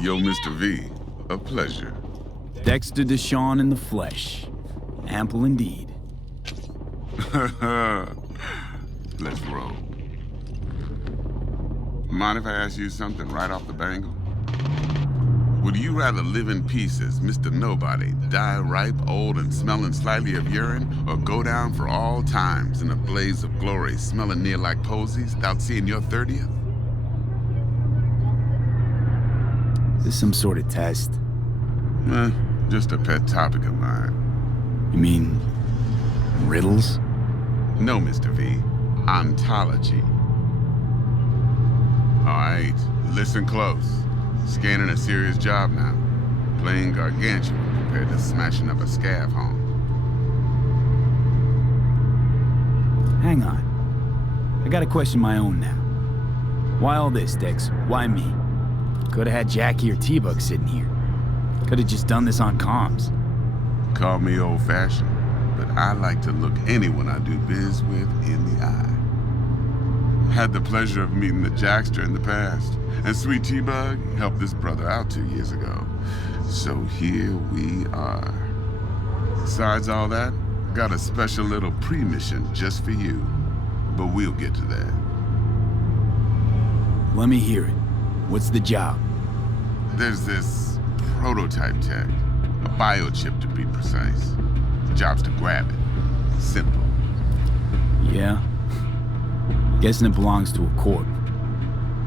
Yo, Mr. V, a pleasure. Dexter Deshawn in the flesh. Ample indeed. Let's roll. Mind if I ask you something right off the bangle? Would you rather live in peace as Mr. Nobody, die ripe, old, and smelling slightly of urine, or go down for all times in a blaze of glory, smelling near like posies, without seeing your 30th? Is this some sort of test? Just a pet topic of mine. You mean riddles? No, Mr. V. Ontology. All right, listen close. Scanning a serious job now. Playing gargantuan compared to smashing up a scav home. Hang on. I gotta question my own now. Why all this, Dex? Why me? Could've had Jackie or T-Bug sitting here. Could've just done this on comms. Call me old-fashioned, but I like to look anyone I do biz with in the eye. Had the pleasure of meeting the Jackster in the past, and Sweet T-Bug helped this brother out 2 years ago. So here we are. Besides all that, got a special little pre-mission just for you. But we'll get to that. Let me hear it. What's the job? There's this prototype tech, a biochip to be precise. Job's to grab it. Simple. Yeah? Guessing it belongs to a corp.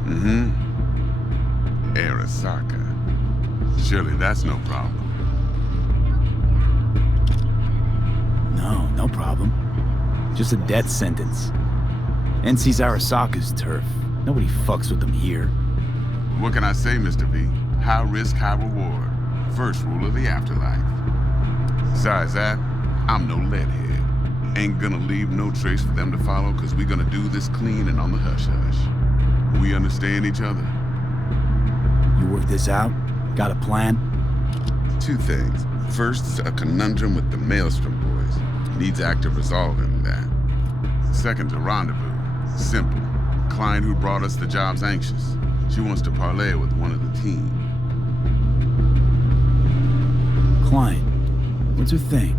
Mm-hmm. Arasaka. Surely that's no problem. No problem. Just a death sentence. NC's Arasaka's turf. Nobody fucks with them here. What can I say, Mr. V? High risk, high reward. First rule of the afterlife. Besides that, I'm no leadhead. Ain't gonna leave no trace for them to follow, cause we gonna do this clean and on the hush-hush. We understand each other? You work this out? Got a plan? Two things. First, a conundrum with the Maelstrom boys. Needs active resolving that. Second, a rendezvous. Simple. Client who brought us the job's anxious. She wants to parlay with one of the team. Client? What's her thing?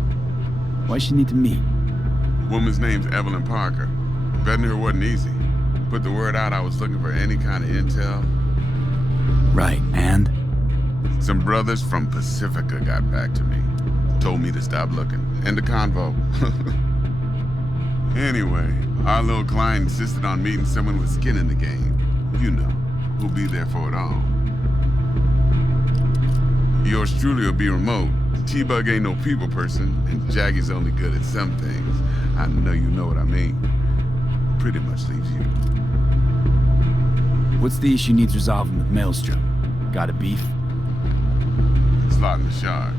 Why she need to meet? Woman's name's Evelyn Parker. Vetting her wasn't easy. Put the word out I was looking for any kind of intel. Right, and? Some brothers from Pacifica got back to me. Told me to stop looking. End of convo. Anyway, our little client insisted on meeting someone with skin in the game. You know, who'll be there for it all. Yours truly will be remote. T-Bug ain't no people person, and Jaggy's only good at some things. I know you know what I mean. Pretty much leaves you. What's the issue needs resolving with Maelstrom? Got a beef? Slot in the shard.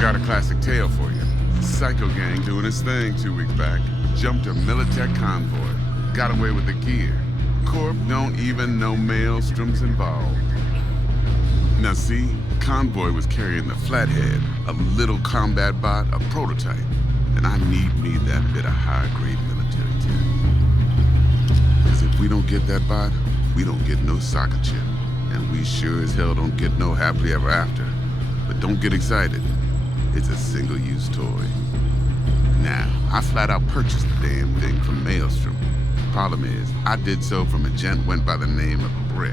Got a classic tale for you. Psycho gang doing his thing 2 weeks back. Jumped a Militech convoy. Got away with the gear. Corp don't even know Maelstrom's involved. Now see, convoy was carrying the Flathead, a little combat bot, a prototype. And I need me that bit of high-grade military tech. Because if we don't get that bot, we don't get no soccer chip. And we sure as hell don't get no happily ever after. But don't get excited. It's a single-use toy. Now, I flat out purchased the damn thing from Maelstrom. Problem is, I did so from a gent went by the name of Brick.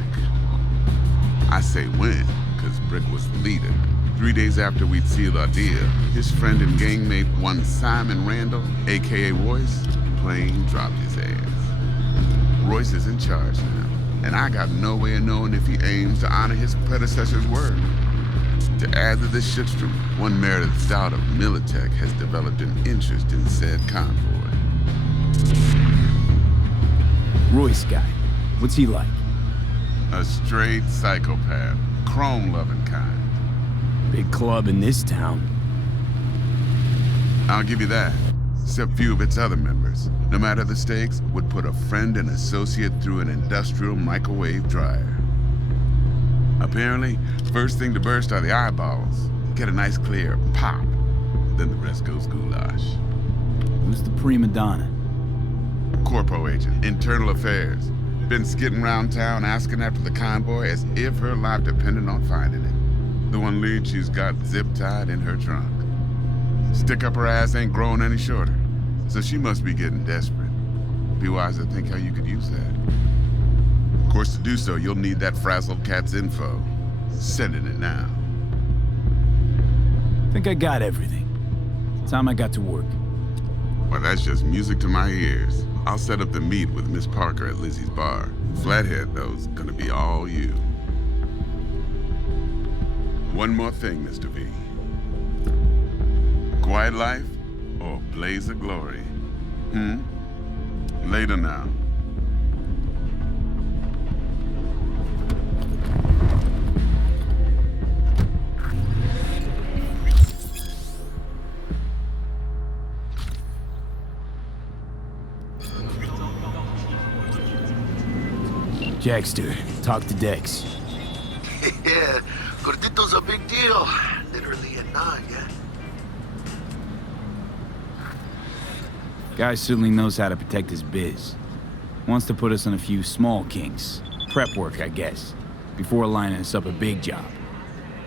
I say when, because Brick was the leader. 3 days after we'd sealed our deal, his friend and gangmate, one Simon Randall, aka Royce, plain dropped his ass. Royce is in charge now, and I got no way of knowing if he aims to honor his predecessor's word. To add to this shitstorm, one Meredith Stout of Militech has developed an interest in said convoy. Royce guy. What's he like? A straight psychopath, chrome-loving kind. Big club in this town. I'll give you that. Except few of its other members, no matter the stakes, would put a friend and associate through an industrial microwave dryer. Apparently, first thing to burst are the eyeballs. Get a nice clear pop. Then the rest goes goulash. Who's the prima donna? Corpo agent, internal affairs. Been skidding around town asking after the convoy as if her life depended on finding it. The one lead she's got zip-tied in her trunk. Stick up her ass ain't growing any shorter, so she must be getting desperate. Be wise to think how you could use that. Of course, to do so, you'll need that frazzled cat's info. Sending it now. Think I got everything. Time I got to work. Well, that's just music to my ears. I'll set up the meet with Miss Parker at Lizzie's bar. Flathead, though's gonna be all you. One more thing, Mr. V. Quiet life or blaze of glory? Later now. Jackster, talk to Dex. Yeah, Gordito's a big deal. Literally a nod, yeah. Guy certainly knows how to protect his biz. Wants to put us on a few small kinks. Prep work, I guess. Before lining us up a big job.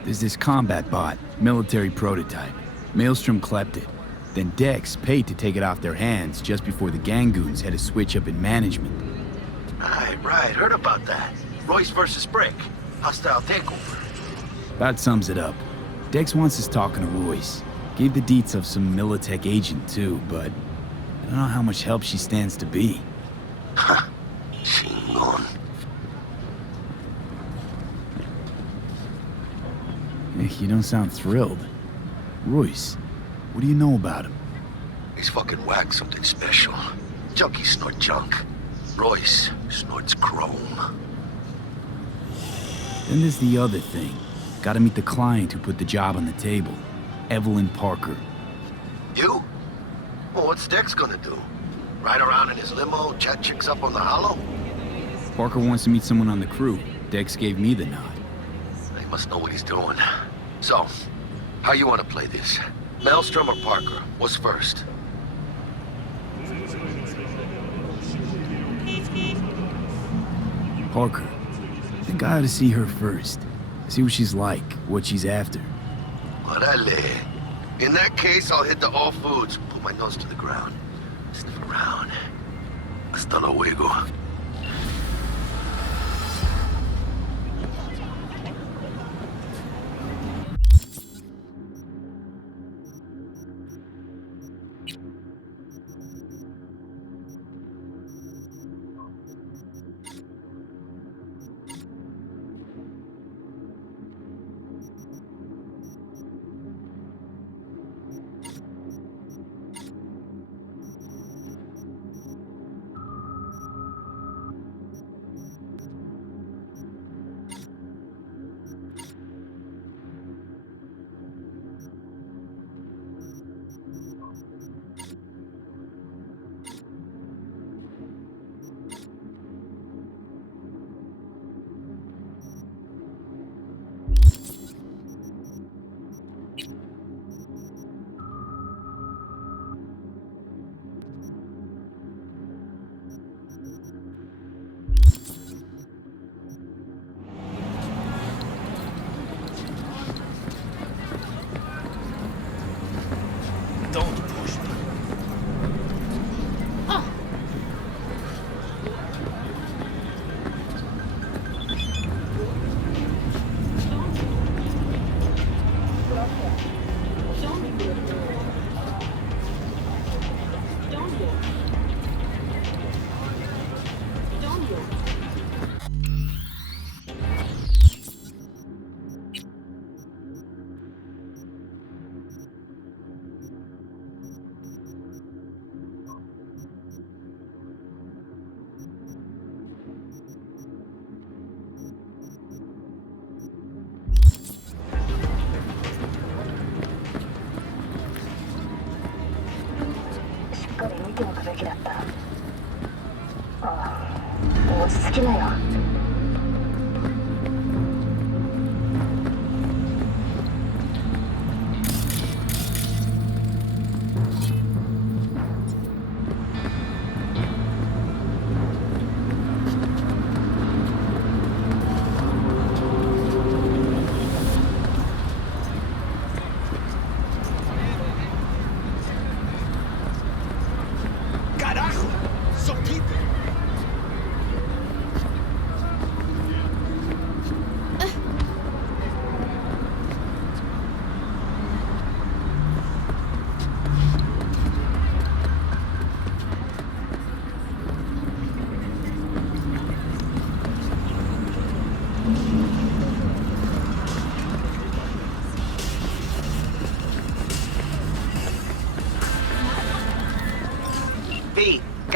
There's this combat bot, military prototype. Maelstrom clept it. Then Dex paid to take it off their hands just before the Gangoons had a switch up in management. Right, heard about that. Royce versus Brick. Hostile takeover. That sums it up. Dex wants us talking to Royce. Gave the deets of some Militech agent too, but I don't know how much help she stands to be. Chingon. You don't sound thrilled. Royce, what do you know about him? He's fucking whack something special. Junkies snort junk. Royce snorts chrome. Then there's the other thing. Gotta meet the client who put the job on the table. Evelyn Parker. You? Well, what's Dex gonna do? Ride around in his limo, chat chicks up on the hollow? Parker wants to meet someone on the crew. Dex gave me the nod. He must know what he's doing. So, how you want to play this? Maelstrom or Parker? What's first? Parker. I think I ought to see her first. See what she's like, what she's after. Orale. In that case, I'll hit the all foods, put my nose to the ground. Sniff around. Hasta luego. Don't push me.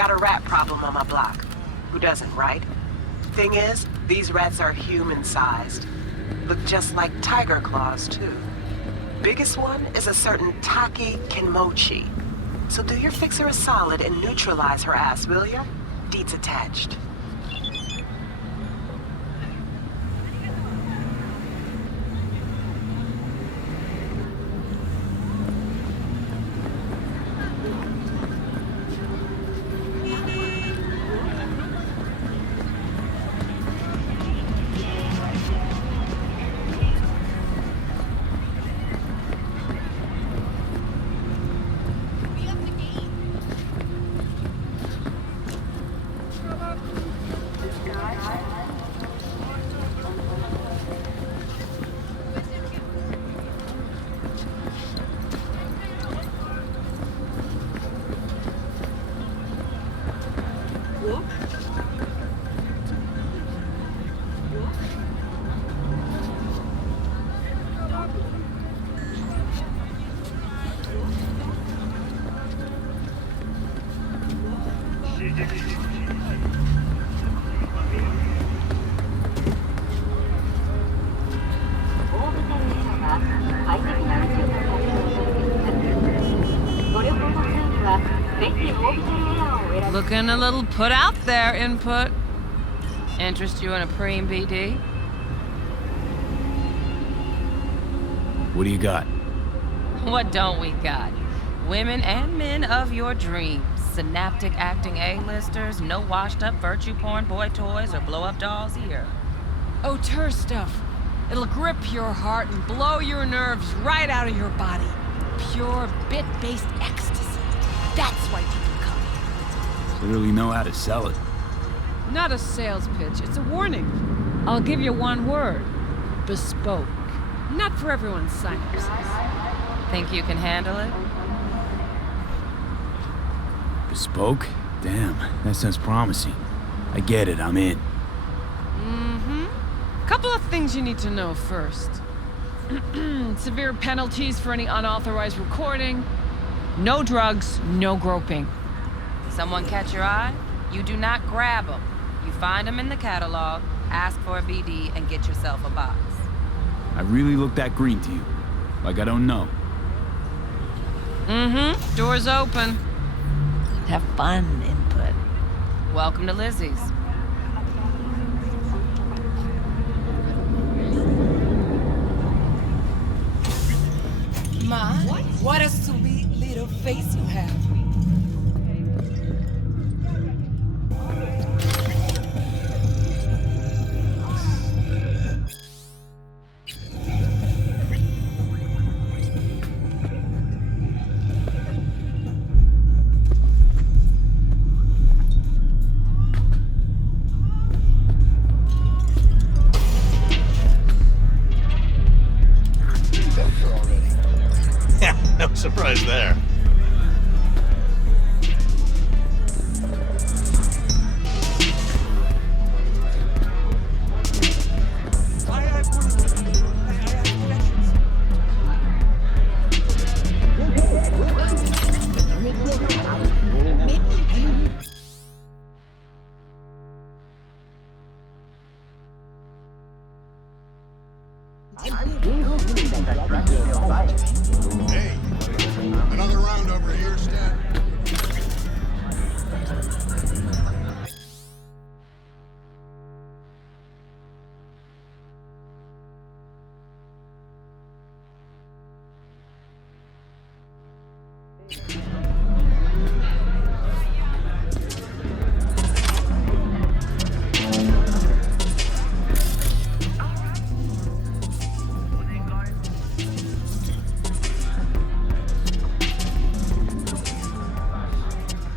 Got a rat problem on my block. Who doesn't, right? Thing is, these rats are human-sized. Look just like tiger claws, too. Biggest one is a certain Taki Kenmochi. So do your fixer a solid and neutralize her ass, will ya? Deeds attached. Looking a little put out there, input. Interest you in a preem BD? What do you got? What don't we got? Women and men of your dreams. Synaptic acting A-listers, no washed-up virtue porn boy toys or blow-up dolls here. Auteur stuff. It'll grip your heart and blow your nerves right out of your body. Pure bit-based ecstasy. That's why people come. Clearly know how to sell it. Not a sales pitch, it's a warning. I'll give you one word. Bespoke. Not for everyone's synapses. Think you can handle it? Bespoke? Damn, that sounds promising. I get it, I'm in. Couple of things you need to know first. Severe penalties for any unauthorized recording. No drugs, no groping. Someone catch your eye? You do not grab them. You find them in the catalog, ask for a BD, and get yourself a box. I really look that green to you. Like I don't know. Door's open. Have fun, input. Welcome to Lizzie's. My, what a sweet little face you have. No surprise there. Hey, another round over here, Stan.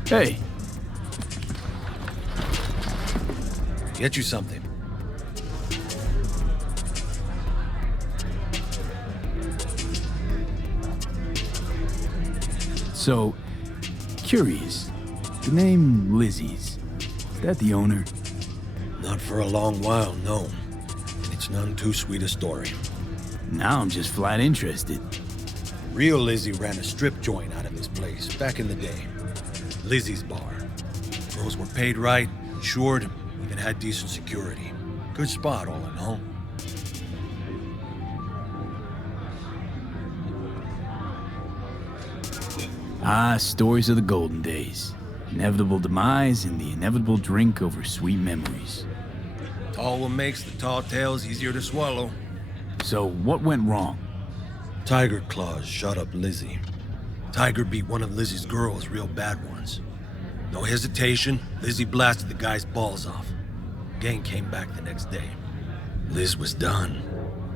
Hey, Get you something. so, curious. The name Lizzie's, is that the owner? Not for a long while, no. And it's none too sweet a story. Now I'm just flat interested. Real Lizzie ran a strip joint out of his place back in the day. Lizzie's Bar. Cutthroats were paid right, insured, even had decent security. Good spot, all in all. Ah, stories of the golden days. Inevitable demise and the inevitable drink over sweet memories. All what makes the tall tales easier to swallow. So, what went wrong? Tiger Claws shot up Lizzie. Tiger beat one of Lizzie's girls, real bad ones. No hesitation, Lizzie blasted the guy's balls off. Gang came back the next day. Liz was done.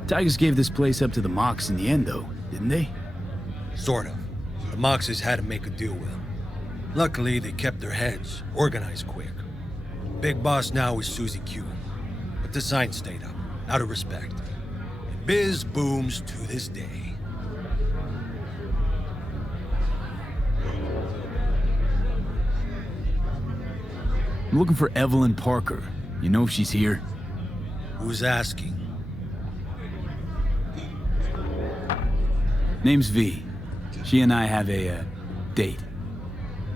Tigers gave this place up to the Mox in the end, though, didn't they? Sort of. The Moxes had to make a deal with them. Luckily, they kept their heads, organized quick. Big boss now is Susie Q. But the sign stayed up, out of respect. And biz booms to this day. I'm looking for Evelyn Parker. You know if she's here? Who's asking? Name's V. She and I have a, date.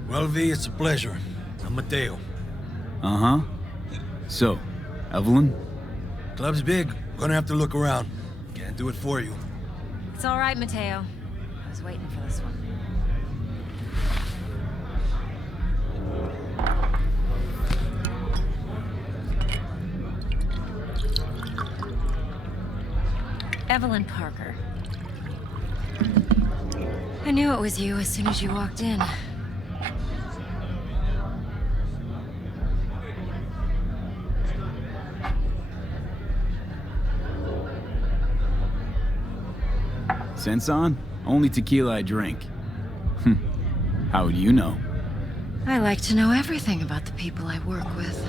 Well, V, it's a pleasure. I'm Mateo. Uh-huh. So, Evelyn? Club's big. Gonna have to look around. Can't do it for you. It's all right, Mateo. I was waiting for this one. Evelyn Parker. I knew it was you as soon as you walked in. Sense on? Only tequila I drink. How would you know? I like to know everything about the people I work with.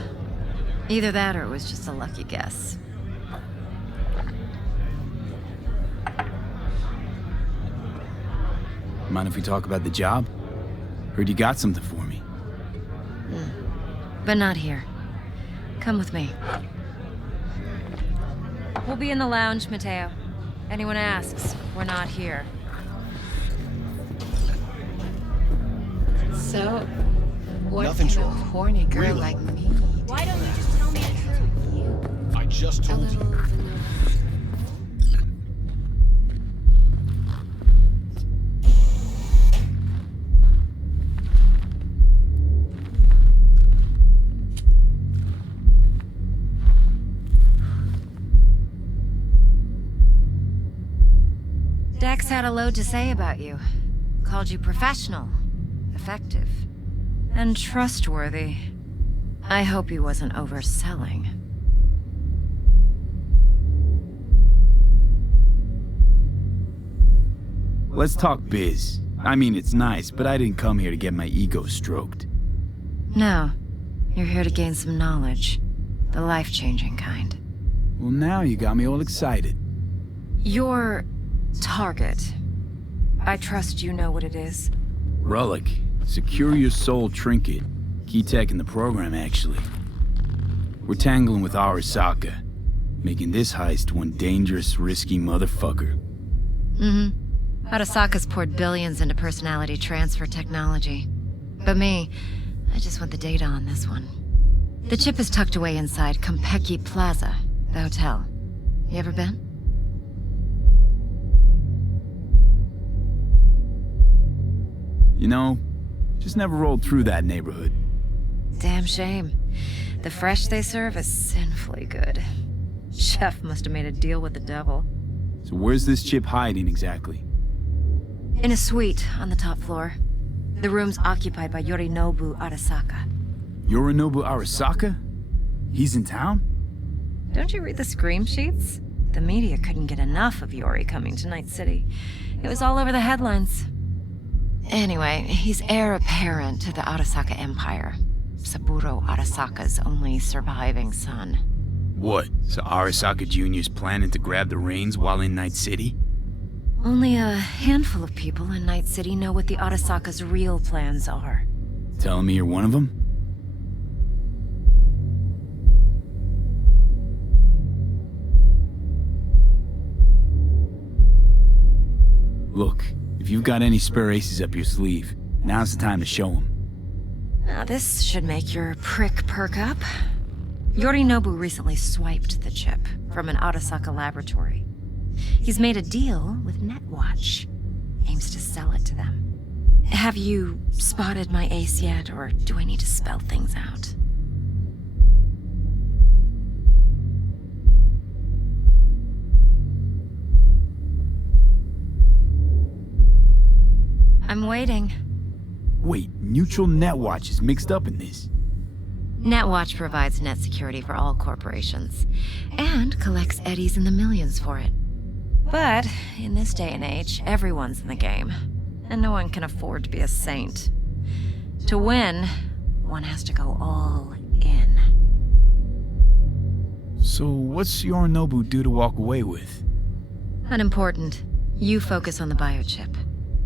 Either that or it was just a lucky guess. Mind if we talk about the job? Heard you got something for me. But not here. Come with me. We'll be in the lounge, Mateo. Anyone asks, we're not here. So, what Nothing's can a wrong. horny girl Really? like me Why don't you just tell me the truth? I just a told you. little vanilla? Dex had a load to say about you. Called you professional, effective, and trustworthy. I hope he wasn't overselling. Let's talk biz. I mean, it's nice, but I didn't come here to get my ego stroked. No, you're here to gain some knowledge. The life-changing kind. Well, now you got me all excited. Your target. I trust you know what it is. Relic. Secure your soul trinket. Key tech in the program, actually. We're tangling with Arasaka, making this heist one dangerous, risky motherfucker. Arasaka's poured billions into personality transfer technology. But me, I just want the data on this one. The chip is tucked away inside Kompeki Plaza, the hotel. You ever been? You know, just never rolled through that neighborhood. Damn shame. The fresh they serve is sinfully good. Chef must have made a deal with the devil. So where's this chip hiding exactly? In a suite on the top floor. The room's occupied by Yorinobu Arasaka. Yorinobu Arasaka? He's in town? Don't you read the scream sheets? The media couldn't get enough of Yori coming to Night City. It was all over the headlines. Anyway, he's heir apparent to the Arasaka Empire. Saburo Arasaka's only surviving son. What, so Arasaka Jr.'s planning to grab the reins while in Night City? Only a handful of people in Night City know what the Arasaka's real plans are. Telling me you're one of them? Look, if you've got any spare aces up your sleeve, now's the time to show them. Now, this should make your prick perk up. Yorinobu recently swiped the chip from an Arasaka laboratory. He's made a deal with Netwatch. Aims to sell it to them. Have you spotted my ace yet, or do I need to spell things out? I'm waiting. Wait, Neutral Netwatch is mixed up in this. Netwatch provides net security for all corporations, and collects eddies in the millions for it. But in this day and age, everyone's in the game, and no one can afford to be a saint. To win, one has to go all in. So what's Yorinobu due to walk away with? Unimportant. You focus on the biochip.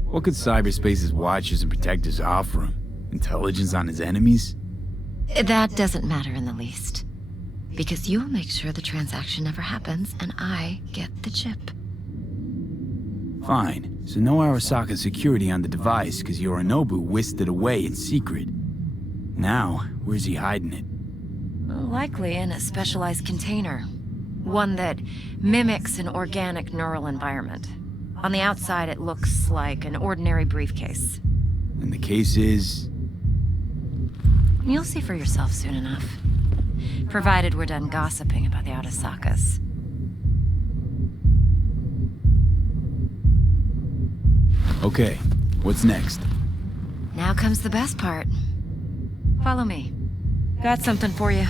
What could cyberspace's watchers and protectors offer him? Intelligence on his enemies? That doesn't matter in the least. Because you'll make sure the transaction never happens, and I get the chip. Fine. So no Arasaka security on the device because Yorinobu whisked it away in secret. Now, where's he hiding it? Likely in a specialized container. One that mimics an organic neural environment. On the outside, it looks like an ordinary briefcase. And the case is... You'll see for yourself soon enough. Provided we're done gossiping about the Arasakas. Okay, what's next? Now comes the best part. Follow me. Got something for you.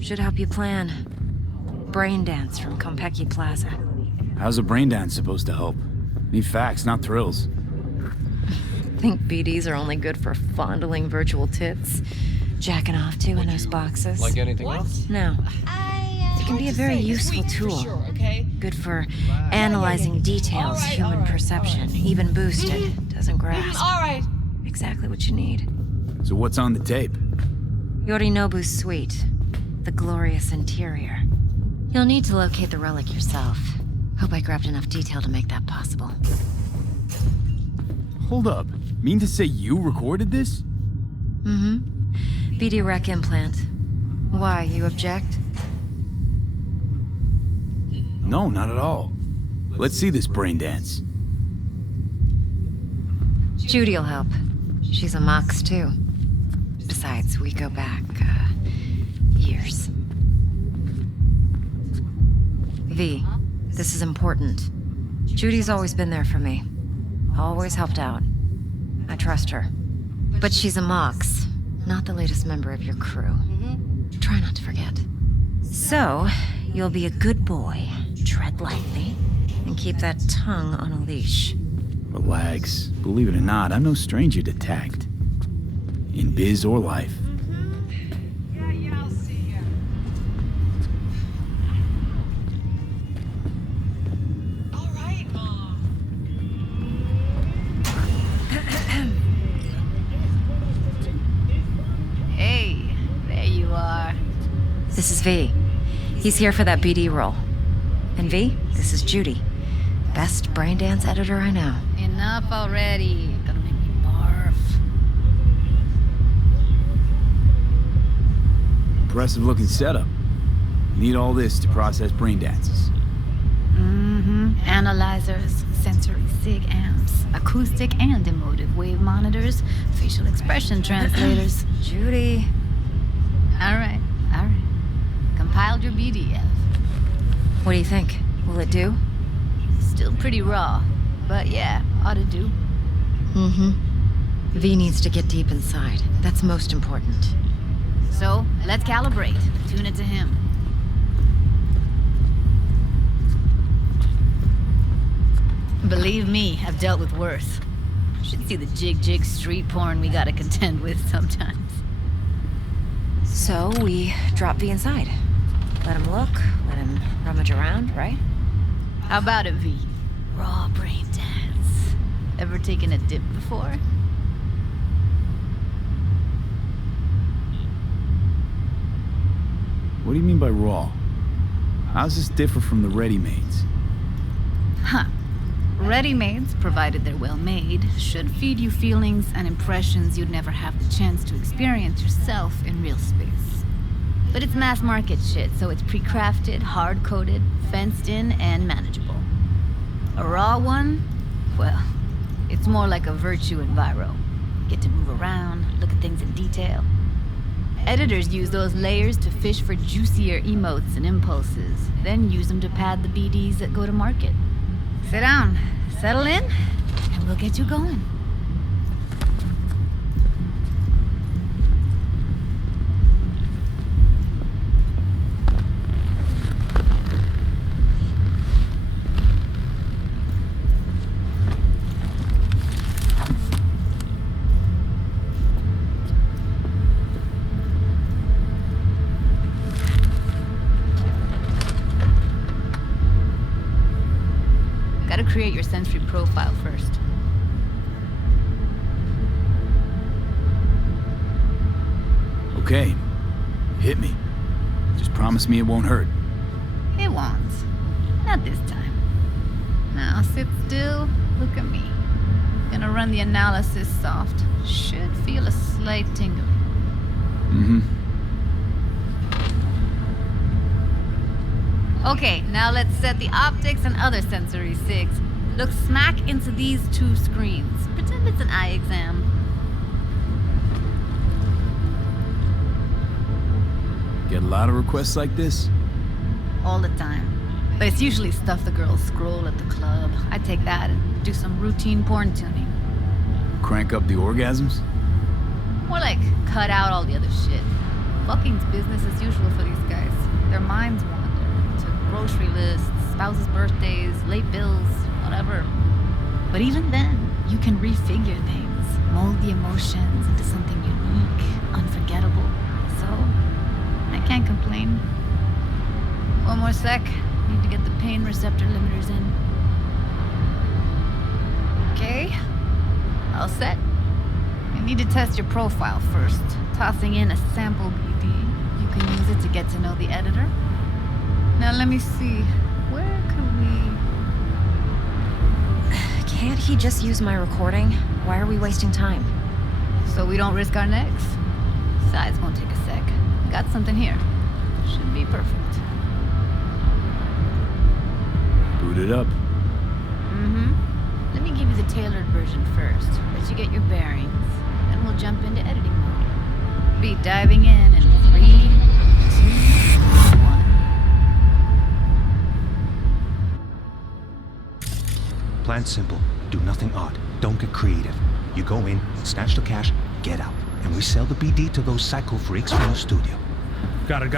Should help you plan. Brain dance from Konpeki Plaza. How's a brain dance supposed to help? Need facts, not thrills. Think BDs are only good for fondling virtual tits? Jacking off to in those boxes? Like anything else? No. It can be a very useful tool. Good for analyzing details human perception, even boosted, doesn't grasp. All right. Exactly what you need. So what's on the tape? Yorinobu's suite. The glorious interior. You'll need to locate the relic yourself. Hope I grabbed enough detail to make that possible. Hold up. Mean to say you recorded this? Mm-hmm. BD Rec implant. Why, you object? No, not at all. Let's see this brain dance. Judy'll help. She's a Mox, too. Besides, we go back, years. V, this is important. Judy's always been there for me. Always helped out. I trust her. But she's a Mox, not the latest member of your crew. Try not to forget. So, you'll be a good boy, tread lightly, and keep that tongue on a leash. Relax. Believe it or not, I'm no stranger to tact. In biz or life. Yeah, I'll see ya. All right, Mom. Hey, there you are. This is V. He's here for that BD role. And V, this is Judy. Best brain dance editor I know. Enough already. Gonna make me barf. Impressive looking setup. Need all this to process brain dances. Analyzers, sensory sig amps, acoustic and emotive wave monitors, facial expression translators. Judy. All right. Compiled your BDF. What do you think? Will it do? Still pretty raw, but yeah, ought to do. V needs to get deep inside. That's most important. So, let's calibrate. Tune it to him. Believe me, I've dealt with worse. Should see the jig street porn we gotta contend with sometimes. So, we drop V inside. Let him look, let him rummage around, right? How about it, V? Raw brain dance. Ever taken a dip before? What do you mean by raw? How's this differ from the ready-mades? Huh. Ready-mades, provided they're well made, should feed you feelings and impressions you'd never have the chance to experience yourself in real space. But it's mass market shit, so it's pre-crafted, hard-coded, fenced in, and manageable. A raw one? Well, it's more like a virtue enviro. Get to move around, look at things in detail. Editors use those layers to fish for juicier emotes and impulses, then use them to pad the BDs that go to market. Sit down, settle in, and we'll get you going. Create your sensory profile first. Okay. Hit me. Just promise me it won't hurt. It won't. Not this time. Now sit still, look at me. Gonna run the analysis soft. Should feel a slight tingle. Mm-hmm. Okay, now let's set the optics and other sensory sigs. Look smack into these two screens. Pretend it's an eye exam. Get a lot of requests like this? All the time. But it's usually stuff the girls scroll at the club. I take that and do some routine porn tuning. Crank up the orgasms? More like cut out all the other shit. Fucking's business as usual for these guys. Their minds wander to grocery lists, spouses' birthdays, late bills, whatever. But even then, you can refigure things, mold the emotions into something unique, unforgettable. So, I can't complain. One more sec. Need to get the pain receptor limiters in. Okay. All set. You need to test your profile first. Tossing in a sample BD. You can use it to get to know the editor. Now let me see. Where could we... Can't he just use my recording? Why are we wasting time? So we don't risk our necks. Besides, won't take a sec. Got something here. Should be perfect. Boot it up. Mm-hmm. Let me give you the tailored version first. Let you get your bearings. Then we'll jump into editing mode. Be diving in 3, 2, 1. Plan simple. Do nothing odd. Don't get creative. You go in, snatch the cash, get out. And we sell the BD to those psycho freaks from the studio. Got it.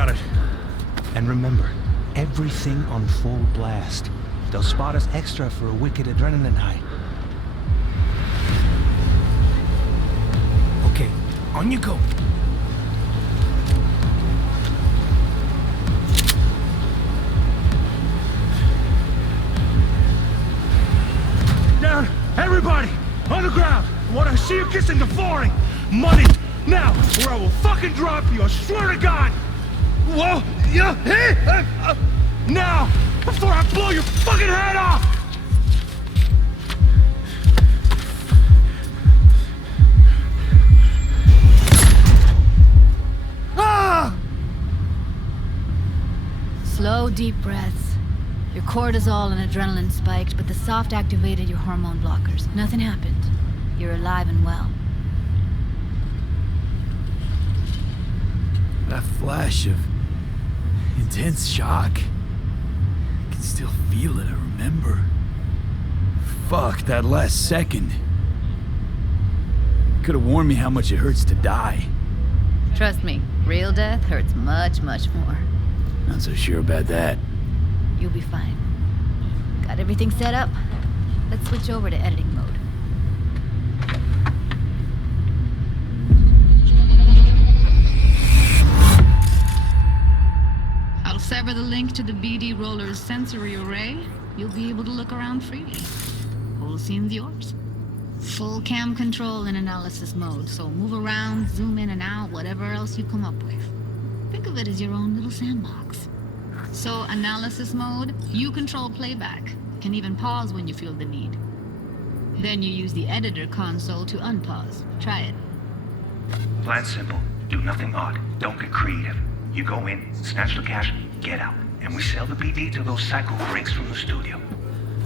And remember, everything on full blast. They'll spot us extra for a wicked adrenaline high. Okay, on you go. Down! Everybody! On the ground! I want to see you kissing the flooring! Money! Now! Or I will fucking drop you! I swear to God! Whoa! Yeah! Hey! Now! Before I blow your fucking head off! Ah! Slow, deep breaths. Your cortisol and adrenaline spiked, but the soft activated your hormone blockers. Nothing happened. You're alive and well. That flash of intense shock. I can still feel it, I remember. Fuck, that last second. Could have warned me how much it hurts to die. Trust me, real death hurts much, much more. Not so sure about that. You'll be fine. Got everything set up? Let's switch over to editing mode. I'll sever the link to the BD Roller's sensory array. You'll be able to look around freely. Whole scene's yours. Full cam control in analysis mode, so move around, zoom in and out, whatever else you come up with. Think of it as your own little sandbox. So, analysis mode, you control playback. Can even pause when you feel the need. Then you use the editor console to unpause. Try it. Plan's simple. Do nothing odd. Don't get creative. You go in, snatch the cash, get out. And we sell the BD to those psycho freaks from the studio.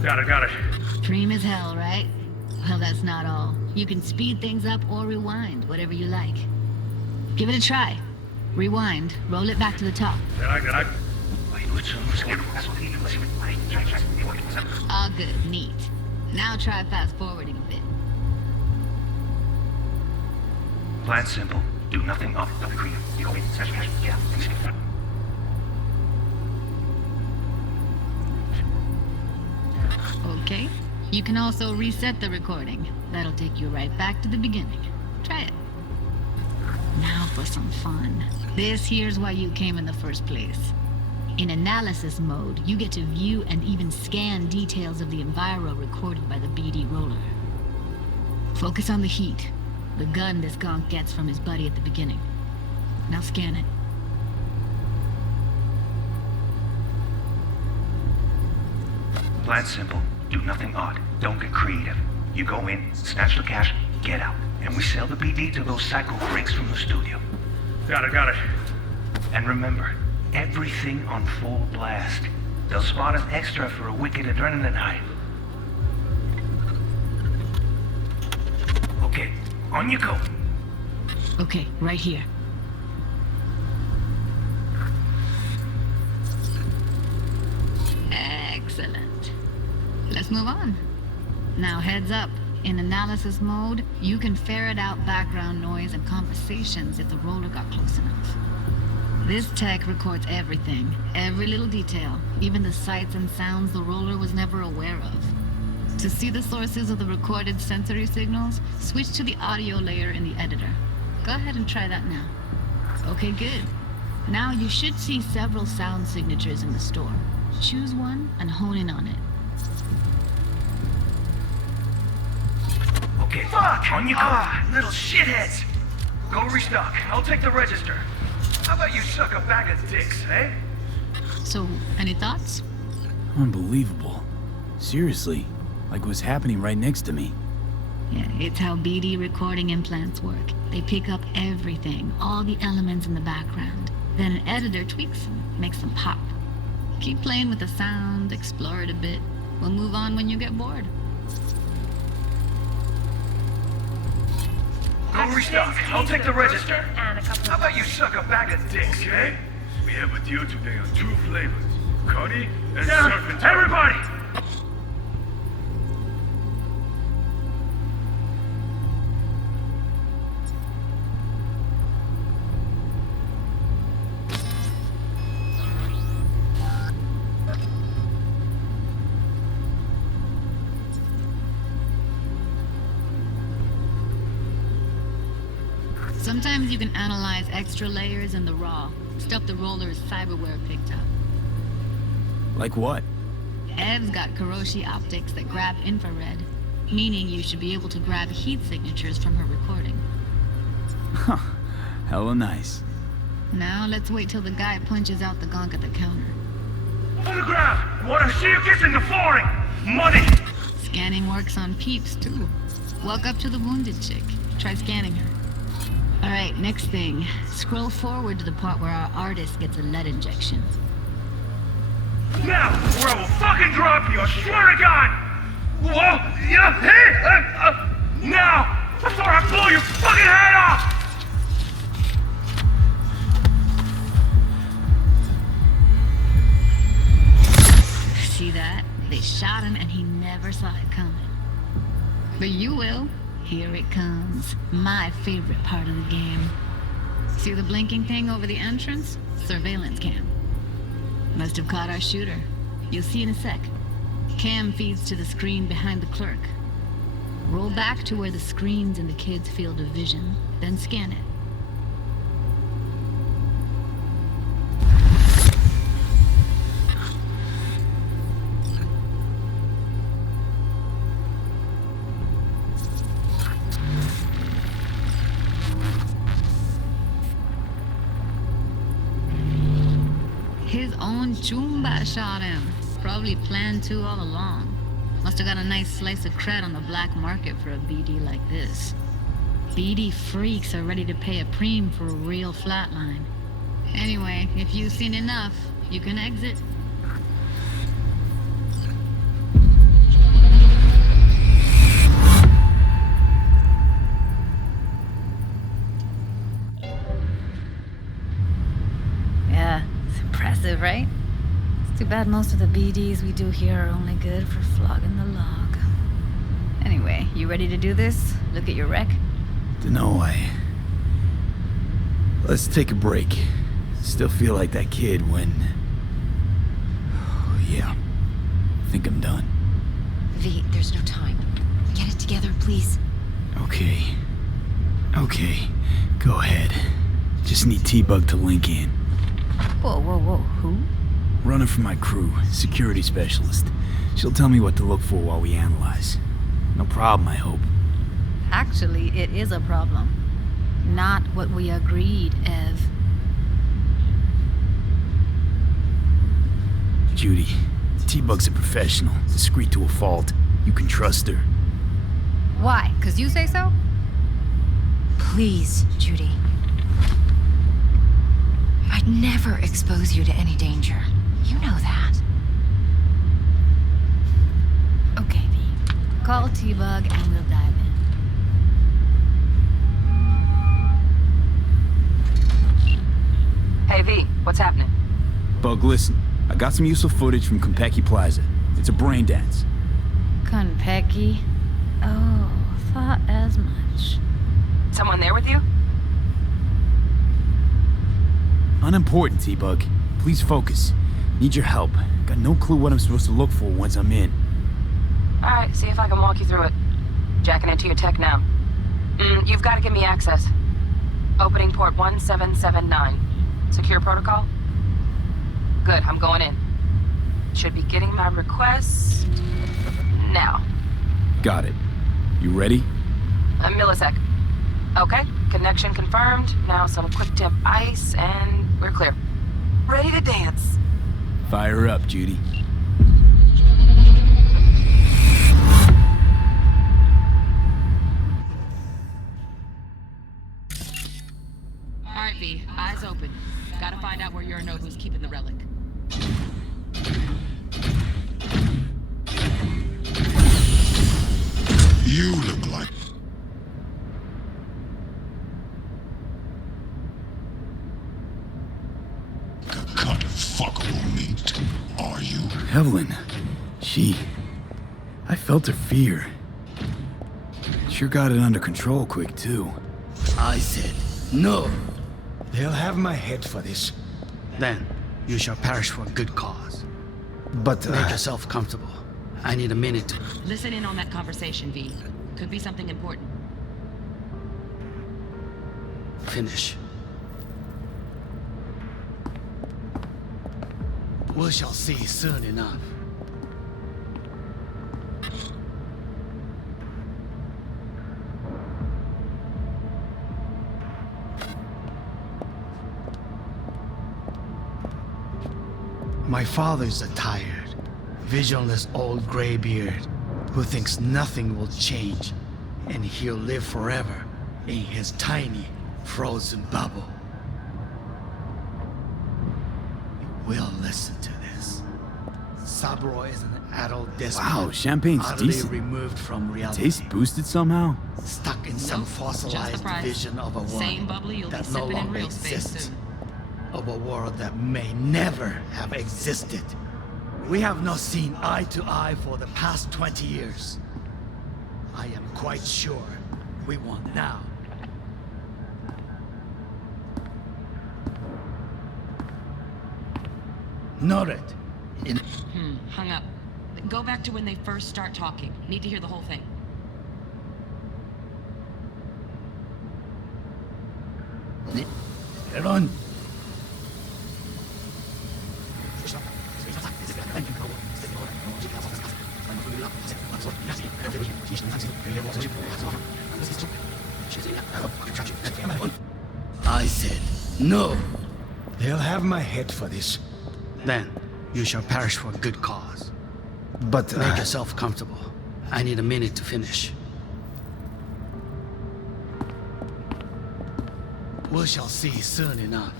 Got it. Dream as hell, right? Well, that's not all. You can speed things up or rewind, whatever you like. Give it a try. Rewind, roll it back to the top. All good, neat. Now try fast forwarding a bit. Plan's simple. Do nothing odd. Don't get creative. You go in, snatch the cash, get out. And we sell the Okay. You can also reset the recording. That'll take you right back to the beginning. Try it. Now for some fun. This here's why you came in the first place. In analysis mode, you get to view and even scan details of the enviro recorded by the BD roller. Focus on the heat, the gun this gonk gets from his buddy at the beginning. Now scan it. Plan's simple. Do nothing odd. Don't get creative. You go in, snatch the cash, get out. And we sell the BD to those psycho freaks from the studio. Got it. And remember, everything on full blast. They'll spot an extra for a wicked adrenaline high. Okay, on you go. Okay, right here. Excellent. Let's move on. Now heads up. In analysis mode, you can ferret out background noise and conversations if the roller got close enough. This tech records everything, every little detail, even the sights and sounds the roller was never aware of. To see the sources of the recorded sensory signals, switch to the audio layer in the editor. Go ahead and try that now. Okay, good. Now you should see several sound signatures in the store. Choose one and hone in on it. Okay, fuck! On you go! Little shitheads! Go restock. I'll take the register. How about you suck a bag of dicks, eh? So, any thoughts? Unbelievable. Seriously, like what's happening right next to me. Yeah, it's how BD recording implants work. They pick up everything, all the elements in the background. Then an editor tweaks them, makes them pop. Keep playing with the sound, explore it a bit. We'll move on when you get bored. Go restock. I'll take the register. How about you suck a bag of dicks, eh? We have a deal today on 2 flavors. Cuddy and Serpentine. Everybody! Sometimes you can analyze extra layers in the raw, stuff the roller's cyberware picked up. Like what? Ev's got Kiroshi optics that grab infrared, meaning you should be able to grab heat signatures from her recording. Huh. Hella nice. Now let's wait till the guy punches out the gonk at the counter. On the ground! Wanna see you kissing the flooring! Money! Scanning works on peeps, too. Walk up to the wounded chick. Try scanning her. Alright, next thing. Scroll forward to the part where our artist gets a lead injection. Now, or I will fucking drop you, I swear to God! Whoa! Yeah! Hey! Now! Before I blow your fucking head off! See that? They shot him and he never saw it coming. But you will. Here it comes. My favorite part of the game. See the blinking thing over the entrance? Surveillance cam. Must have caught our shooter. You'll see in a sec. Cam feeds to the screen behind the clerk. Roll back to where the screen's in the kid's field of vision, then scan it. His own Chumba shot him. Probably planned to all along. Must have got a nice slice of cred on the black market for a BD like this. BD freaks are ready to pay a preem for a real flatline. Anyway, if you've seen enough, you can exit. Yeah, it's impressive, right? It's too bad most of the BDs we do here are only good for flogging the log. Anyway, you ready to do this? Look at your wreck? Dunno, Let's take a break. Still feel like that kid when... Yeah. I think I'm done. V, there's no time. Get it together, please. Okay. Go ahead. Just need T-Bug to link in. Whoa. Who? Running for my crew, security specialist. She'll tell me what to look for while we analyze. No problem, I hope. Actually, it is a problem. Not what we agreed, Ev. Judy, T-Bug's a professional, discreet to a fault. You can trust her. Why? 'Cause you say so? Please, Judy. I'd never expose you to any danger. You know that. Okay, V. Call T-Bug and we'll dive in. Hey, V, what's happening? Bug, listen. I got some useful footage from Konpeki Plaza. It's a brain dance. Konpeki? Oh, thought as much. Someone there with you? Unimportant, T-Bug. Please focus. Need your help. Got no clue what I'm supposed to look for once I'm in. Alright, see if I can walk you through it. Jacking into your tech now. You've got to give me access. Opening port 1779. Secure protocol? Good, I'm going in. Should be getting my request... now. Got it. You ready? A millisec. Okay, connection confirmed. Now some quick temp ice, and we're clear. Ready to dance. Fire up, Judy. Alright, V. Eyes open. Gotta find out where Yorinobu's keeping the relic. You look like... a cut of fuckable meat, are you? Evelyn. She... I felt her fear. Sure got it under control quick, too. I said, no. They'll have my head for this. Then, you shall perish for a good cause. But, make yourself comfortable. I need a minute to... Listen in on that conversation, V. Could be something important. finish. We shall see soon enough. My father's a tired, visionless old graybeard who thinks nothing will change and he'll live forever in his tiny, frozen bubble. You will listen to this. Saburo is an adult despot. Wow, champagne's utterly decent. removed from reality. Taste boosted somehow? Stuck in some fossilized vision of a world Same bubbly you'll that be no sipping in longer real space exists. soon. Of a world that may never have existed. We have not seen eye to eye for the past 20 years. I am quite sure we want now. Noted. Hung up. Go back to when they first start talking. Need to hear the whole thing. Get on. I said, no. They'll have my head for this. Then, You shall perish for a good cause. But make yourself comfortable. I need a minute to finish. We shall see soon enough.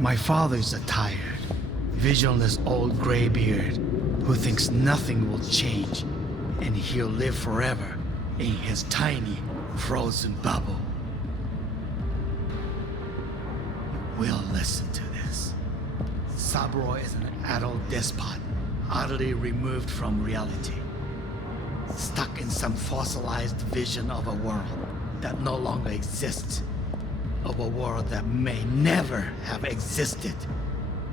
My father is a tired, visionless old graybeard who thinks nothing will change and he'll live forever in his tiny, frozen bubble. We'll listen to this. Saburo is an adult despot, utterly removed from reality. Stuck in some fossilized vision of a world that no longer exists. Of a world that may never have existed.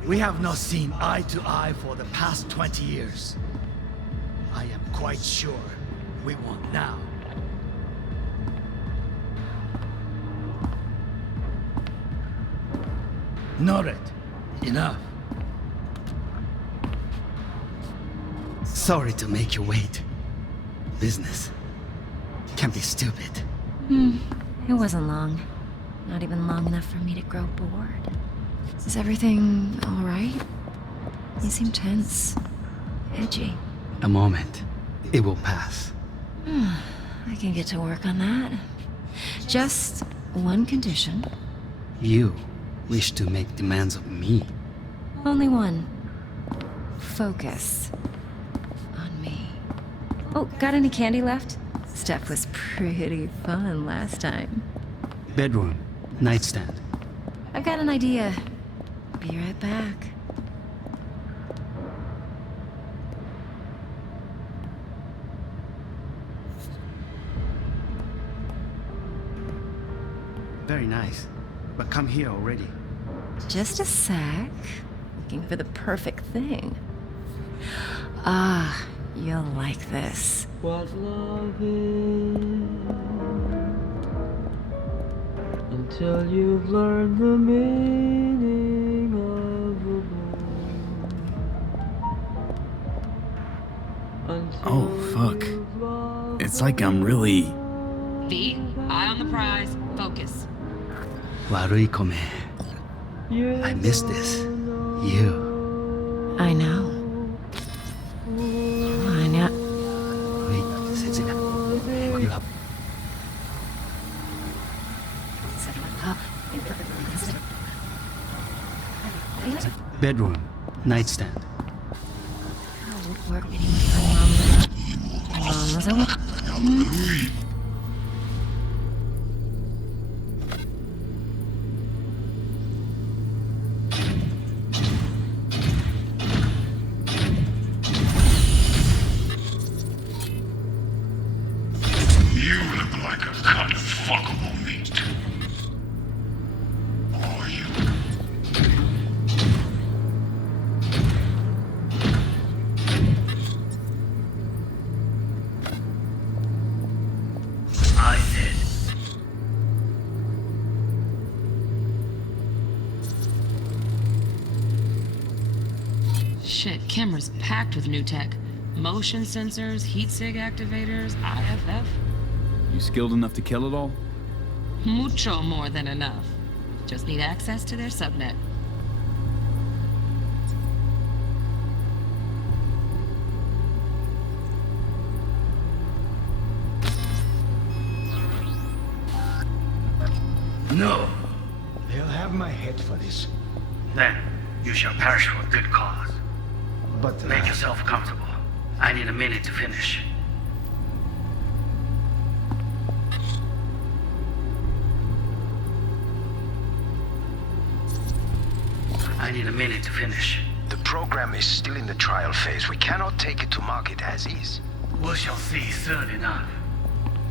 We have not seen eye to eye for the past 20 years. I am quite sure we won't now. Noted. Enough. Sorry to make you wait. Business can be stupid. It wasn't long. Not even long enough for me to grow bored. Is everything all right? You seem tense. Edgy. A moment. It will pass. I can get to work on that. Just one condition. You wish to make demands of me. Only one. Focus on me. Oh, got any candy left? Stuff was pretty fun last time. Bedroom. Nightstand. I've got an idea. Be right back. Very nice. But come here already. Just a sec. Looking for the perfect thing. Ah, you'll like this. What love is until you've learned the meaning of a bone. Oh, fuck. It's like I'm really... V, eye on the prize. Focus. Warui-kome. I miss this. You. I know. I know. Wait, sensei. You have... Bedroom. Nightstand. You look like a kind of fuckable meat. Are you? I did. Shit, camera's packed with new tech. Motion sensors, heat sig activators, IFF. You skilled enough to kill it all? Mucho more than enough. Just need access to their subnet. No. They'll have my head for this. Then, you shall perish for a good cause. But Make yourself comfortable. I need a minute to finish. I need a minute to finish. The program is still in the trial phase. We cannot take it to market as is. We shall see soon enough.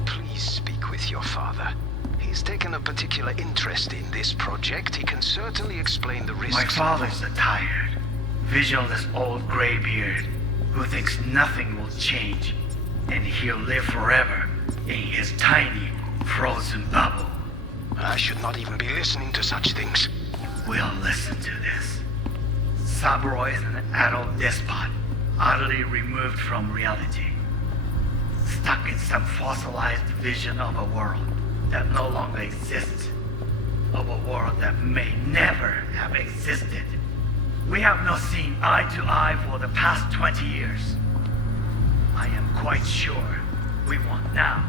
Please speak with your father. He's taken a particular interest in this project. He can certainly explain the risks. My father's a tired, visionless old graybeard who thinks nothing will change and he'll live forever in his tiny, frozen bubble. I should not even be listening to such things. We'll listen to this. Saburo is an adult despot, utterly removed from reality. Stuck in some fossilized vision of a world that no longer exists, of a world that may never have existed. We have not seen eye to eye for the past 20 years. I am quite sure we won't now.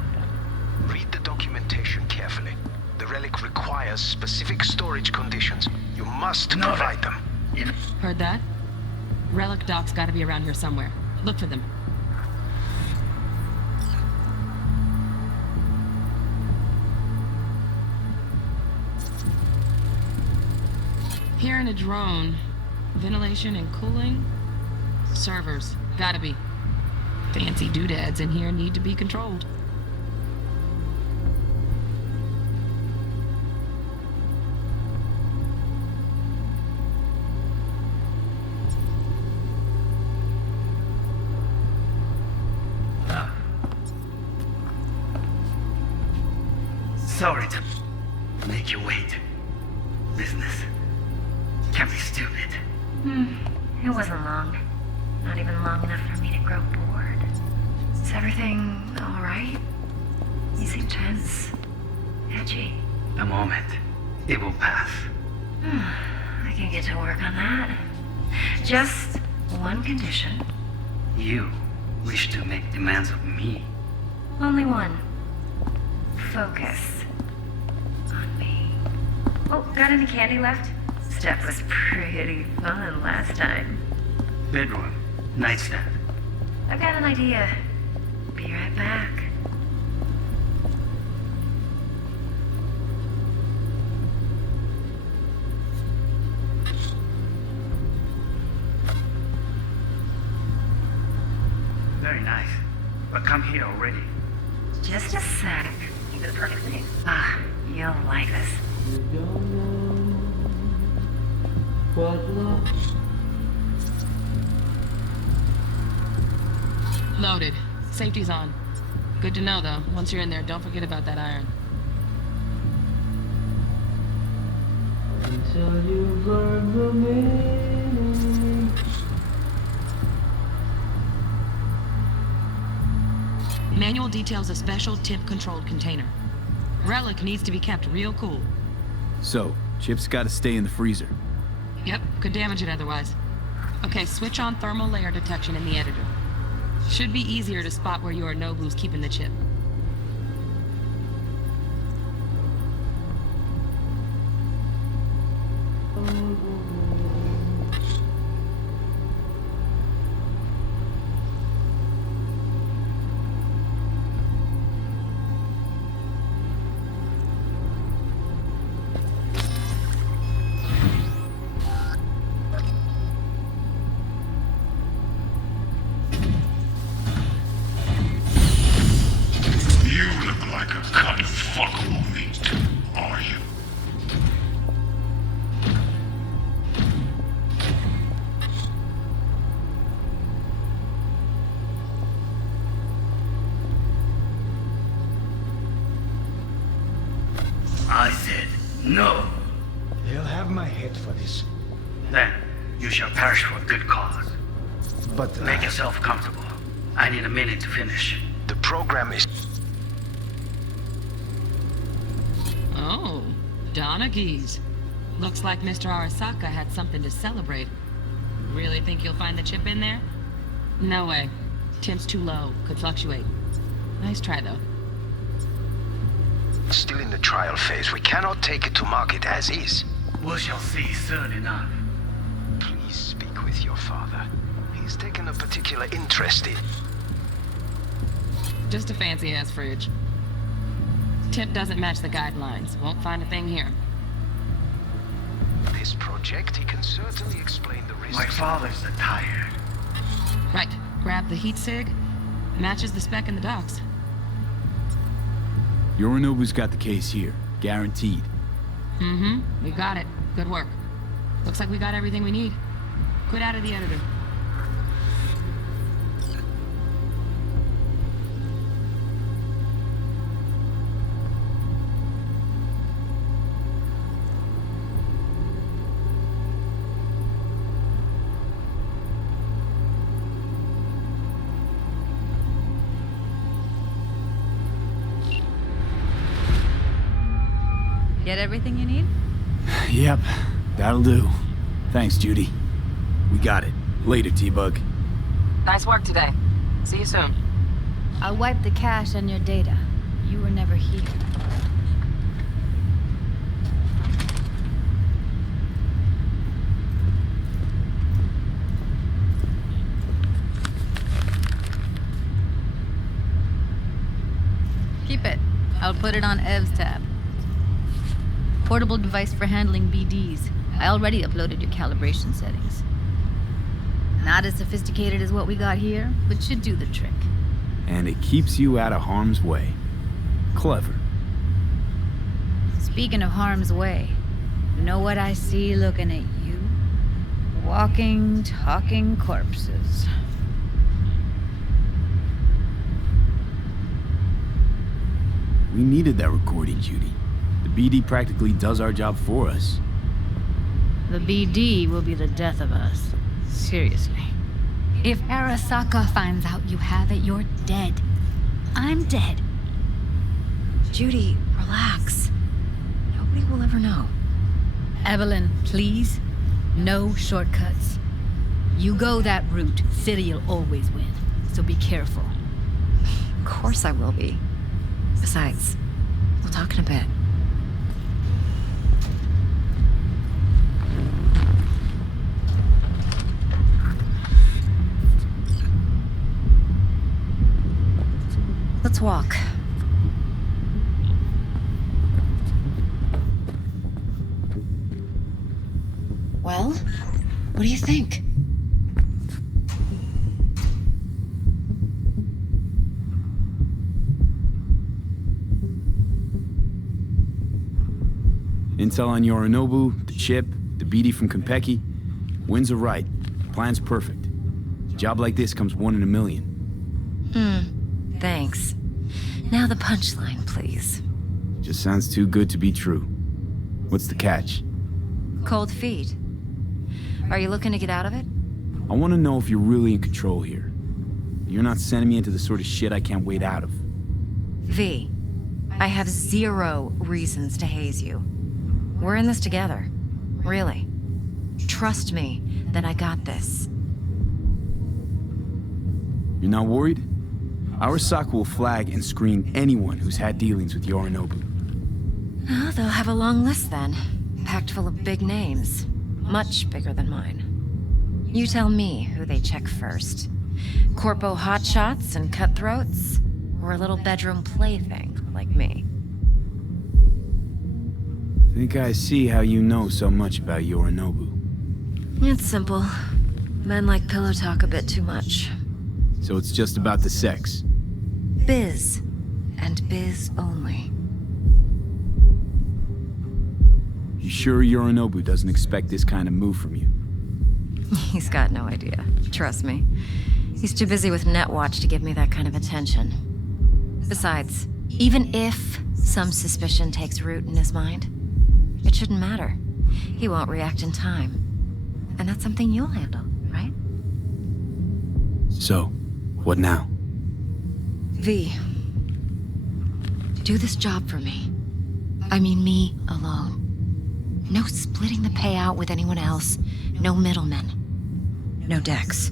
Read the documentation carefully. The relic requires specific storage conditions. You must provide them. Heard that? Relic docs gotta be around here somewhere. Look for them. Here in a drone. Ventilation and cooling? Servers. Gotta be. Fancy doodads in here need to be controlled. Sorry to make you wait. Business can be stupid. It wasn't long. Not even long enough for me to grow bored. Is everything alright? You seem tense. Edgy. A moment. It will pass. I can get to work on that. Just one condition. You wish to make demands of me. Only one. Focus. On me. Oh, got any candy left? Stuff was pretty fun last time. Bedroom. Nightstand. I've got an idea. Be right back. Very nice. But come here already. Just a sec. You the perfect thing. Ah, you'll like this. You don't know what love. Loaded. Safety's on. Good to know, though. Once you're in there, don't forget about that iron. Until you've learned the meaning. Manual details a special temp-controlled container. Relic needs to be kept real cool. So, Chip's gotta stay in the freezer. Yep, could damage it otherwise. Okay, switch on thermal layer detection in the editor. Should be easier to spot where Yorinobu's keeping the chip. You look like a cut of fuckable meat, are you? I said no. They'll have my head for this. Then you shall perish for a good cause. But Make yourself comfortable. I need a minute to finish. The program is... Oh, Donaghy's. Looks like Mr. Arasaka had something to celebrate. Really think you'll find the chip in there? No way. Temp's too low. Could fluctuate. Nice try, though. Still in the trial phase. We cannot take it to market as is. We shall see soon enough. Please speak with your father. He's taken a particular interest in... Just a fancy-ass fridge. Temp doesn't match the guidelines. Won't find a thing here. This project, he can certainly explain the risks. My father's tired. Right. Grab the heat sig. Matches the spec in the docs. Yorinobu's got the case here. Guaranteed. Mm-hmm. We got it. Good work. Looks like we got everything we need. Quit out of the editor. Get everything you need? Yep, that'll do. Thanks, Judy. We got it. Later, T-Bug. Nice work today. See you soon. I'll wipe the cache on your data. You were never here. Keep it. I'll put it on Ev's tab. Portable device for handling BDs. I already uploaded your calibration settings. Not as sophisticated as what we got here, but should do the trick. And it keeps you out of harm's way. Clever. Speaking of harm's way, you know what I see looking at you? Walking, talking corpses. We needed that recording, Judy. The BD practically does our job for us. The BD will be the death of us. Seriously. If Arasaka finds out you have it, you're dead. I'm dead. Judy, relax. Nobody will ever know. Evelyn, please. No shortcuts. You go that route, City'll always win. So be careful. Of course I will be. Besides, we'll talk in a bit. Let's walk. Well, what do you think? Intel on Yorinobu, the chip, the BD from Konpeki. Winds are right. Plan's perfect. A job like this comes 1 in a million. Thanks. Now the punchline, please. Just sounds too good to be true. What's the catch? Cold feet. Are you looking to get out of it? I want to know if you're really in control here. You're not sending me into the sort of shit I can't wait out of. V, I have 0 reasons to haze you. We're in this together. Really. Trust me that I got this. You're not worried? Arasaka will flag and screen anyone who's had dealings with Yorinobu. Oh, they'll have a long list then. Packed full of big names. Much bigger than mine. You tell me who they check first. Corpo hotshots and cutthroats? Or a little bedroom plaything like me? Think I see how you know so much about Yorinobu. It's simple. Men like pillow talk a bit too much. So it's just about the sex. Biz. And biz only. You sure Yorinobu doesn't expect this kind of move from you? He's got no idea. Trust me. He's too busy with Netwatch to give me that kind of attention. Besides, even if some suspicion takes root in his mind, it shouldn't matter. He won't react in time. And that's something you'll handle, right? So, what now? V, do this job for me. I mean me alone. No splitting the payout with anyone else. No middlemen. No Dex.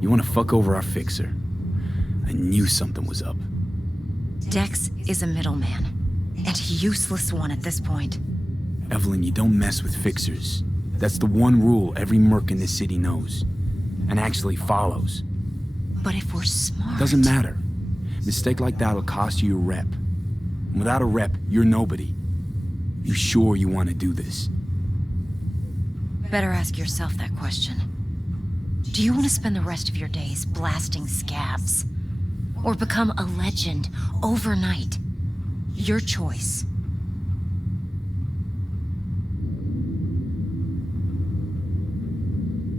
You want to fuck over our fixer? I knew something was up. Dex is a middleman. And a useless one at this point. Evelyn, you don't mess with fixers. That's the one rule every merc in this city knows. And actually follows. But if we're smart... Doesn't matter. Mistake like that'll cost you your rep. And without a rep, you're nobody. You sure you want to do this? Better ask yourself that question. Do you want to spend the rest of your days blasting scabs? Or become a legend overnight? Your choice.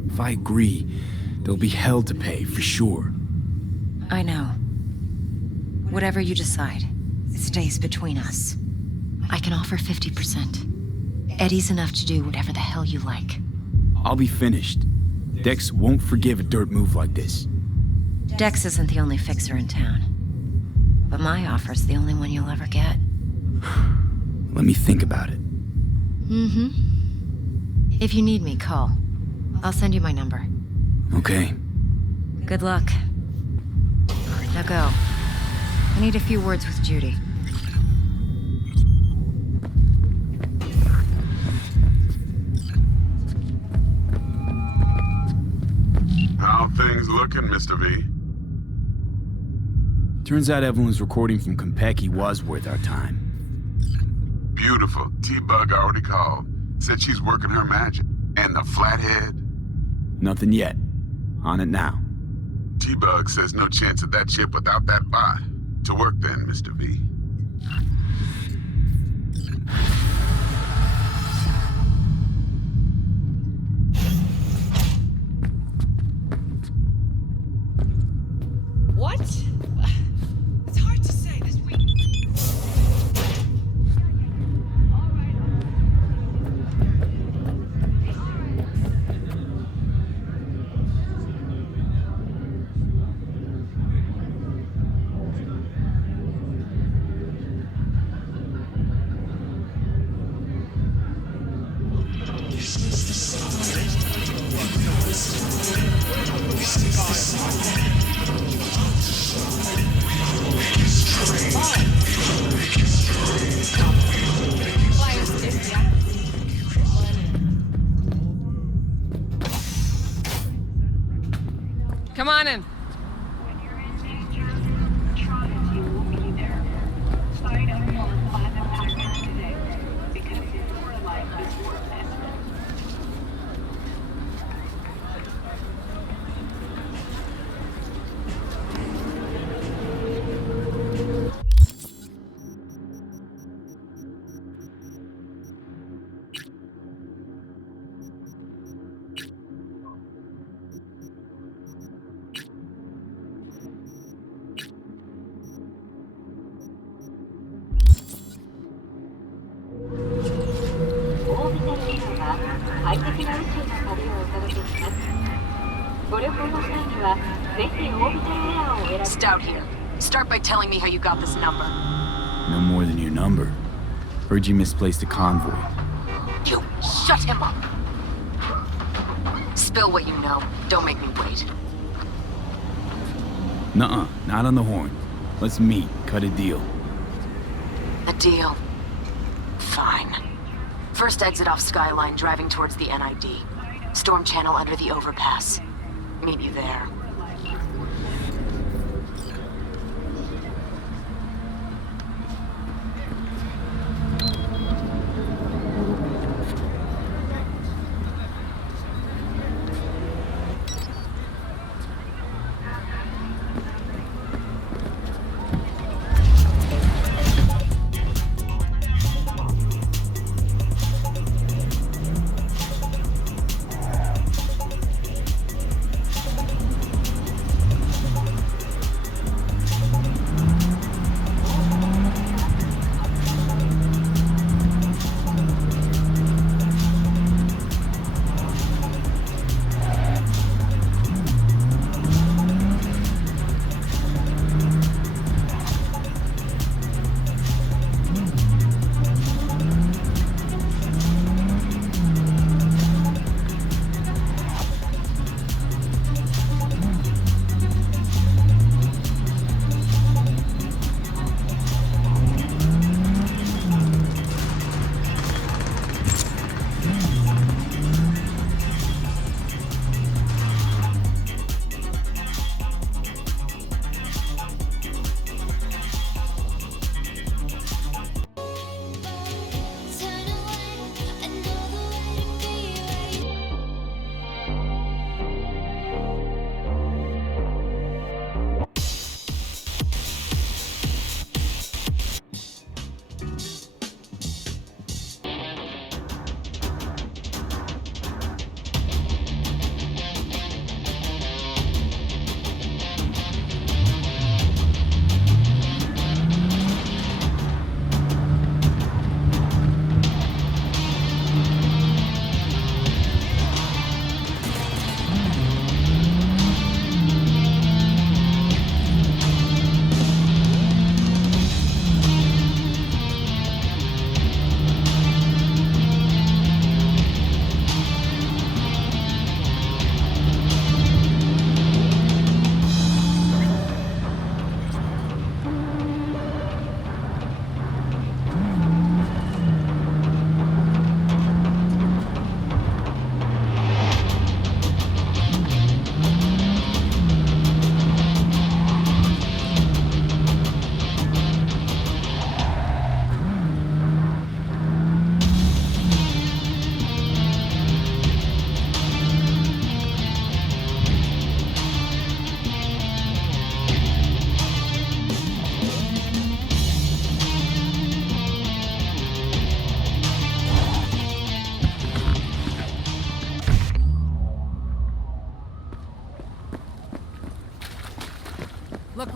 If I agree, there'll be hell to pay, for sure. I know. Whatever you decide, it stays between us. I can offer 50%. Eddie's enough to do whatever the hell you like. I'll be finished. Dex won't forgive a dirt move like this. Dex isn't the only fixer in town. But my offer's the only one you'll ever get. Let me think about it. Mm-hmm. If you need me, call. I'll send you my number. Okay. Good luck. Now go. I need a few words with Judy. How things looking, Mr. V? Turns out Evelyn's recording from Konpeki was worth our time. Beautiful. T-Bug already called. Said she's working her magic. And the flathead? Nothing yet. On it now. T-Bug says no chance of that chip without that bot. To work then, Mr. V. What? It's hard to say this week. Come on in. Stout here. Start by telling me how you got this number. No more than your number. Heard you misplaced a convoy. You shut him up! Spill what you know. Don't make me wait. Nuh-uh, not on the horn. Let's meet, cut a deal. A deal. Fine. First exit off Skyline, driving towards the NID. Storm channel under the overpass. Meet you there.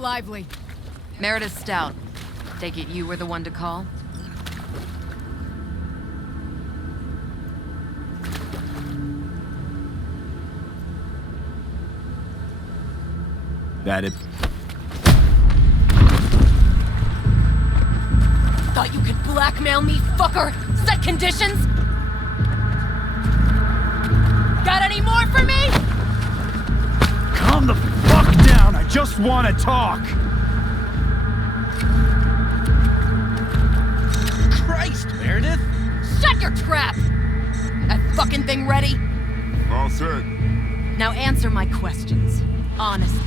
lively. Meredith Stout. Take it you were the one to call? That it? Thought you could blackmail me, fucker? Set conditions? Got any more for me? Calm the fuck down, I just want to talk! Christ, Meredith! Shut your trap! That fucking thing ready? All set. Now answer my questions. Honestly,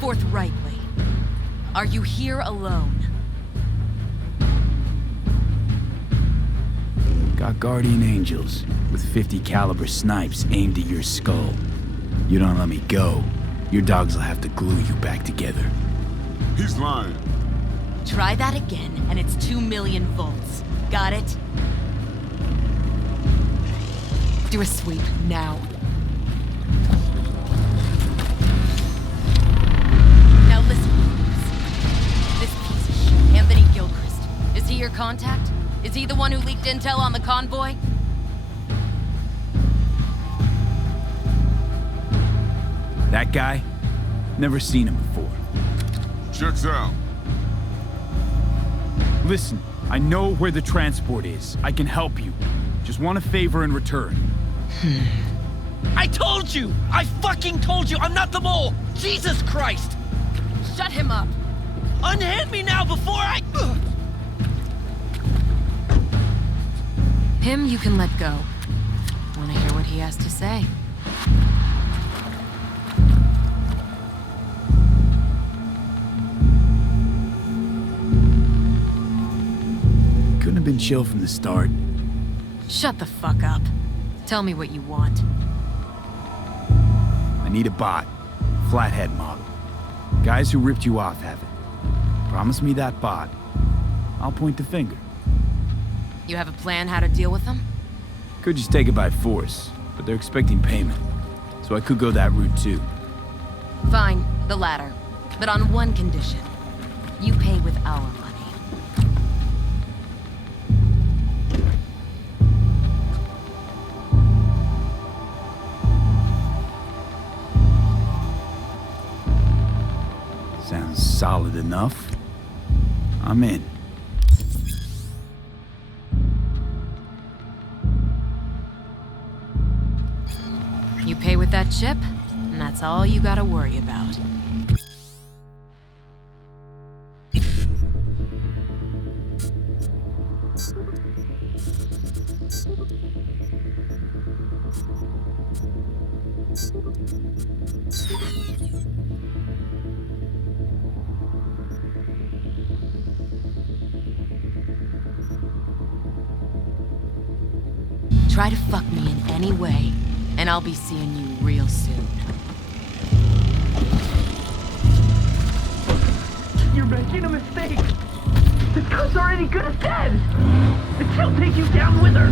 forthrightly. Are you here alone? Got guardian angels with 50 caliber snipes aimed at your skull. You don't let me go, your dogs will have to glue you back together. He's lying. Try that again, and it's 2 million volts. Got it? Do a sweep, now. Now listen, please. This piece of shit, Anthony Gilchrist, is he your contact? Is he the one who leaked intel on the convoy? That guy? Never seen him before. Checks out. Listen, I know where the transport is. I can help you. Just want a favor in return. I told you! I fucking told you! I'm not the mole! Jesus Christ! Shut him up! Unhand me now before I... Him you can let go. Wanna hear what he has to say? Couldn't have been chill from the start. Shut the fuck up. Tell me what you want. I need a bot. Flathead model. Guys who ripped you off have it. Promise me that bot. I'll point the finger. You have a plan how to deal with them? Could just take it by force, but they're expecting payment. So I could go that route too. Fine, the latter. But on one condition. You pay with our money. Sounds solid enough. I'm in. You pay with that chip, and that's all you gotta worry about. Try to fuck me in any way, and I'll be seeing you real soon. You're making a mistake. The cunt's already good as dead. And she'll take you down with her.